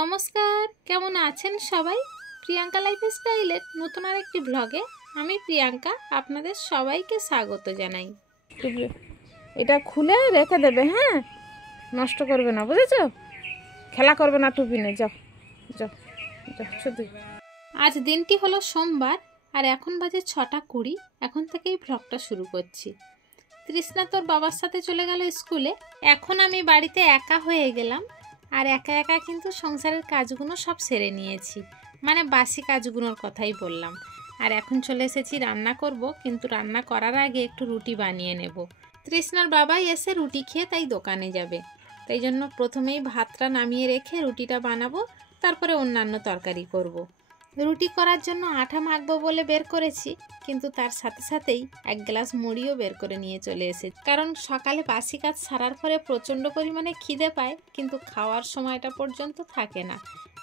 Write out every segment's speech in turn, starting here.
নমস্কার, কেমন আছেন সবাই? প্রিয়াঙ্কা লাইফস্টাইলের নতুন আরেকটি ব্লগে আমি প্রিয়াঙ্কা আপনাদের সবাইকে স্বাগত জানাই। এটা খুলে রেখে দেবে, হ্যাঁ, নষ্ট করবে না, বুঝেছো? খেলা করবে না টুপি নিয়ে। যাও যাও যাও শুধু। আজ দিনটি হলো সোমবার আর এখন বাজে 6:20। এখন থেকেই ব্লগটা শুরু করছি। তৃষ্ণা তোর বাবার সাথে চলে গেল স্কুলে। এখন আমি বাড়িতে একা হয়ে গেলাম আর একা একা কিন্তু সংসারের কাজগুলো সব সেরে নিয়েছি, মানে বাসি কাজগুলোর কথাই বললাম। আর এখন চলে এসেছি রান্না করব, কিন্তু রান্না করার আগে একটু রুটি বানিয়ে নেব। তৃষ্ণার বাবাই এসে রুটি খেয়ে তাই দোকানে যাবে, তাই জন্য প্রথমেই ভাতটা নামিয়ে রেখে রুটিটা বানাবো, তারপরে অন্যান্য তরকারি করব। রুটি করার জন্য আটা মাখবো বলে বের করেছি, কিন্তু তার সাথে সাথেই এক গ্লাস মুড়িও বের করে নিয়ে চলে এসেছি, কারণ সকালে বাসি কাজ সারার পরে প্রচণ্ড পরিমাণে খিদে পায়, কিন্তু খাওয়ার সময়টা পর্যন্ত থাকে না।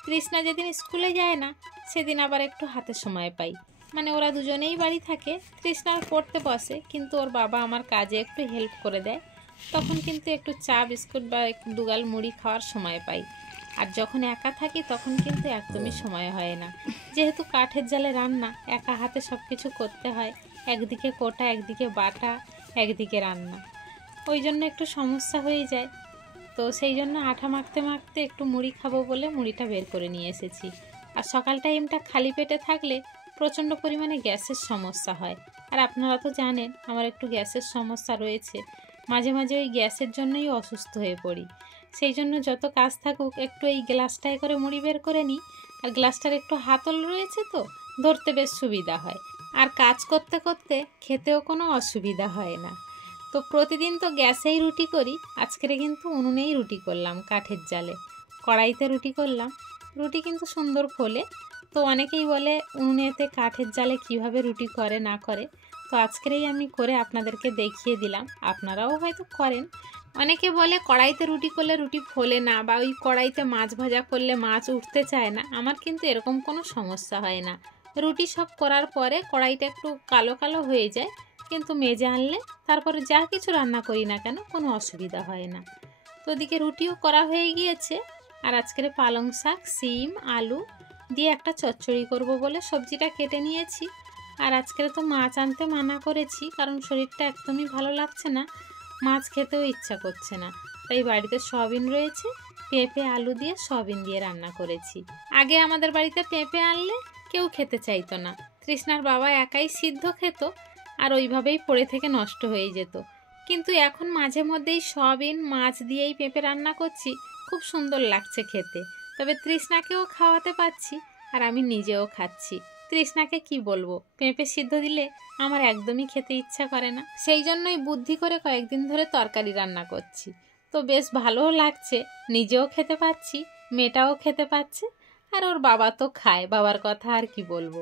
তৃষ্ণা যেদিন স্কুলে যায় না সেদিন আবার একটু হাতে সময় পাই, মানে ওরা দুজনেই বাড়ি থাকে। তৃষ্ণার পড়তে বসে, কিন্তু ওর বাবা আমার কাজে একটু হেল্প করে দেয়, তখন কিন্তু একটু চা বিস্কুট বা একটু দুগাল মুড়ি খাওয়ার সময় পাই। আর যখন একা থাকি তখন কিন্তু একদমই সময় হয় না, যেহেতু কাঠের জালে রান্না, একা হাতে সব কিছু করতে হয়, একদিকে কোটা, একদিকে বাটা, একদিকে রান্না, ওই জন্য একটু সমস্যা হয়ে যায়। তো সেই জন্য আঠা মাখতে মাখতে একটু মুড়ি খাবো বলে মুড়িটা বের করে নিয়ে এসেছি। আর সকাল টাইমটা খালি পেটে থাকলে প্রচণ্ড পরিমাণে গ্যাসের সমস্যা হয়, আর আপনারা তো জানেন আমার একটু গ্যাসের সমস্যা রয়েছে। মাঝে মাঝে ওই গ্যাসের জন্যই অসুস্থ হয়ে পড়ি। সেই জন্য যত কাজ থাকুক একটু এই গ্লাসটায় করে মুড়ি বের করে নিই, আর গ্লাসটার একটু হাতল রয়েছে তো ধরতে বেশ সুবিধা হয়, আর কাজ করতে করতে খেতেও কোনো অসুবিধা হয় না। তো প্রতিদিন তো গ্যাসেই রুটি করি, আজকের কিন্তু উনুনেই রুটি করলাম, কাঠের জালে কড়াইতে রুটি করলাম। রুটি কিন্তু সুন্দর ফোলে। তো অনেকেই বলে উনুনেতে কাঠের জালে কিভাবে রুটি করে না করে, তো আজকেরই আমি করে আপনাদেরকে দেখিয়ে দিলাম, আপনারাও হয়তো করেন। অনেকে বলে কড়াইতে রুটি করলে রুটি ফোলে না, বা ওই কড়াইতে মাছ ভাজা করলে মাছ উঠতে চায় না। আমার কিন্তু এরকম কোনো সমস্যা হয় না। রুটি সব করার পরে কড়াইটা একটু কালো কালো হয়ে যায়, কিন্তু মেজে আনলে তারপরে যা কিছু রান্না করি না কেন কোনো অসুবিধা হয় না। তো ওদিকে রুটিও করা হয়ে গিয়েছে, আর আজকের পালং শাক, সিম, আলু দিয়ে একটা চচ্চড়ি করব বলে সবজিটা কেটে নিয়েছি। আর আজকের তো মাছ আনতে মানা করেছি, কারণ শরীরটা একদমই ভালো লাগছে না, মাছ খেতেও ইচ্ছা করছে না। তাই বাড়িতে সয়াবিন রয়েছে, পেঁপে আলু দিয়ে সয়াবিন দিয়ে রান্না করেছি। আগে আমাদের বাড়িতে পেঁপে আনলে কেউ খেতে চাইতো না, তৃষ্ণার বাবা একাই সিদ্ধ খেত, আর ওইভাবেই পড়ে থেকে নষ্ট হয়ে যেত। কিন্তু এখন মাঝে মধ্যেই সয়াবিন মাছ দিয়েই পেঁপে রান্না করছি, খুব সুন্দর লাগছে খেতে। তবে তৃষ্ণাকেও খাওয়াতে পারছি আর আমি নিজেও খাচ্ছি। তৃষ্ণাকে কি বলবো, পেঁপে সিদ্ধ দিলে আমার একদমই খেতে ইচ্ছা করে না, সেই জন্যই বুদ্ধি করে কয়েকদিন ধরে তরকারি রান্না করছি। তো বেশ ভালোও লাগছে, নিজেও খেতে পাচ্ছি, মেয়েটাও খেতে পাচ্ছে, আর ওর বাবা তো খায়, বাবার কথা আর কি বলবো।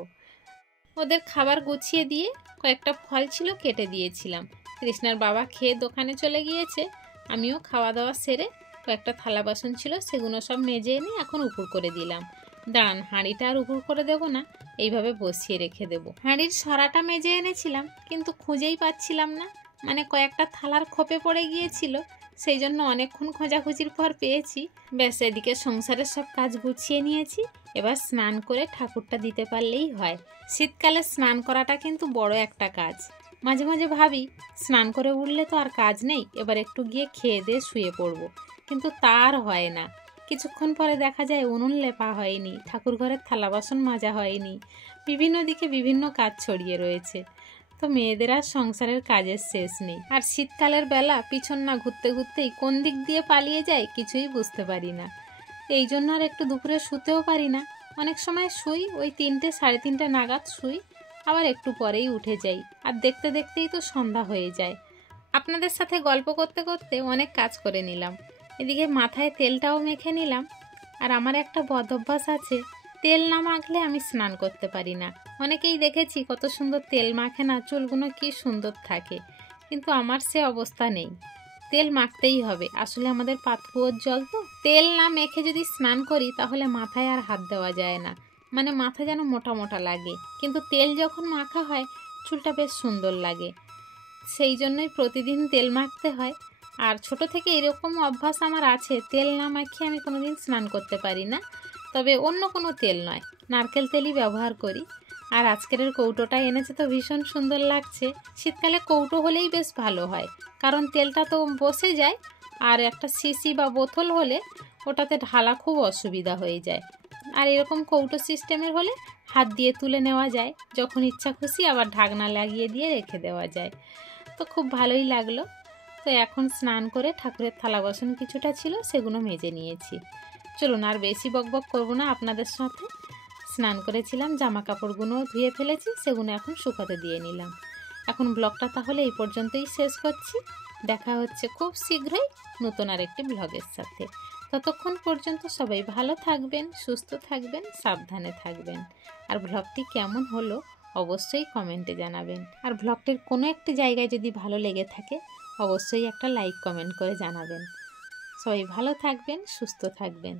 ওদের খাবার গুছিয়ে দিয়ে কয়েকটা ফল ছিল কেটে দিয়েছিলাম। তৃষ্ণার বাবা খেয়ে দোকানে চলে গিয়েছে, আমিও খাওয়া দাওয়া সেরে কয়েকটা থালা বাসন ছিল সেগুলো সব মেজে এনে এখন উপুর করে দিলাম। দাঁড়ান, হাঁড়িটা আর উপুর করে দেবো না, এইভাবে বসিয়ে রেখে দেবো। হাঁড়ির সরাটা মেজে এনেছিলাম, কিন্তু খুঁজেই পাচ্ছিলাম না, মানে কয়েকটা থালার খোপে পড়ে গিয়েছিল, সেই জন্য অনেকক্ষণ খোঁজাখুঁজির পর পেয়েছি। ব্যাস, এদিকে সংসারের সব কাজ গুছিয়ে নিয়েছি, এবার স্নান করে ঠাকুরটা দিতে পারলেই হয়। শীতকালে স্নান করাটা কিন্তু বড় একটা কাজ। মাঝে মাঝে ভাবি স্নান করে উঠলে তো আর কাজ নেই, এবার একটু গিয়ে খেয়ে দিয়ে শুয়ে পড়বো, কিন্তু তার হয় না। কিছুক্ষণ পরে দেখা যায় উনুন লেপা হয়নি, ঠাকুর ঘরের থালা বাসন মাজা হয়নি, বিভিন্ন দিকে বিভিন্ন কাজ ছড়িয়ে রয়েছে। তো মেয়েদের আর সংসারের কাজের শেষ নেই। আর শীতকালের বেলা পিছন না ঘুরতে ঘুরতেই কোন দিক দিয়ে পালিয়ে যায় কিছুই বুঝতে পারি না। এই জন্য আর একটু দুপুরে শুতেও পারি না। অনেক সময় শুই ওই 3টে, 3:30 নাগাদ শুই, আবার একটু পরেই উঠে যাই, আর দেখতে দেখতেই তো সন্ধ্যা হয়ে যায়। আপনাদের সাথে গল্প করতে করতে অনেক কাজ করে নিলাম, এদিকে মাথায় তেলটাও মেখে নিলাম। আর আমার একটা বদ অভ্যাস আছে, তেল না মাখলে আমি স্নান করতে পারি না। অনেকেই দেখেছি কত সুন্দর তেল মাখে না, চুলগুলো কি সুন্দর থাকে, কিন্তু আমার সে অবস্থা নেই, তেল মাখতেই হবে। আসলে আমাদের পাতকুয়োর জল তো, তেল না মেখে যদি স্নান করি তাহলে মাথায় আর হাত দেওয়া যায় না, মানে মাথা যেন মোটা মোটা লাগে, কিন্তু তেল যখন মাখা হয় চুলটা বেশ সুন্দর লাগে, সেই জন্যই প্রতিদিন তেল মাখতে হয়। আর ছোট থেকে এরকম অভ্যাস আমার আছে, তেল না মাখিয়ে আমি কোনোদিন স্নান করতে পারি না। তবে অন্য কোনো তেল নয়, নারকেল তেলই ব্যবহার করি। আর আজকের কৌটোটা এনেছে তো ভীষণ সুন্দর লাগছে। শীতকালে কৌটো হলেই বেশ ভালো হয়, কারণ তেলটা তো বসে যায়। আর একটা শিশি বা বোতল হলে ওটাতে ঢালা খুব অসুবিধা হয়ে যায়। আর এরকম কৌটো সিস্টেমের হলে হাত দিয়ে তুলে নেওয়া যায়, যখন ইচ্ছা খুশি আবার ঢাকনা লাগিয়ে দিয়ে রেখে দেওয়া যায়। তো খুব ভালোই লাগলো। তো এখন স্নান করে ঠাকুরের থালা বাসন কিছুটা ছিল সেগুলো মেজে নিয়েছি। চলুন আর বেশি বকবক করবো না আপনাদের সাথে। স্নান করেছিলাম, জামা কাপড়গুলো ধুয়ে ফেলেছি, সেগুলো এখন শুকাতে দিয়ে নিলাম। এখন ব্লগটা তাহলে এই পর্যন্তই শেষ করছি। দেখা হচ্ছে খুব শীঘ্রই নতুন আরেকটি ব্লগের সাথে। ততক্ষণ পর্যন্ত সবাই ভালো থাকবেন, সুস্থ থাকবেন, সাবধানে থাকবেন। আর ব্লগটি কেমন হলো অবশ্যই কমেন্টে জানাবেন। আর ব্লগটির কোনো একটি জায়গায় যদি ভালো লেগে থাকে অবশ্যই একটা লাইক কমেন্ট করে জানাবেন। সবাই ভালো থাকবেন, সুস্থ থাকবেন।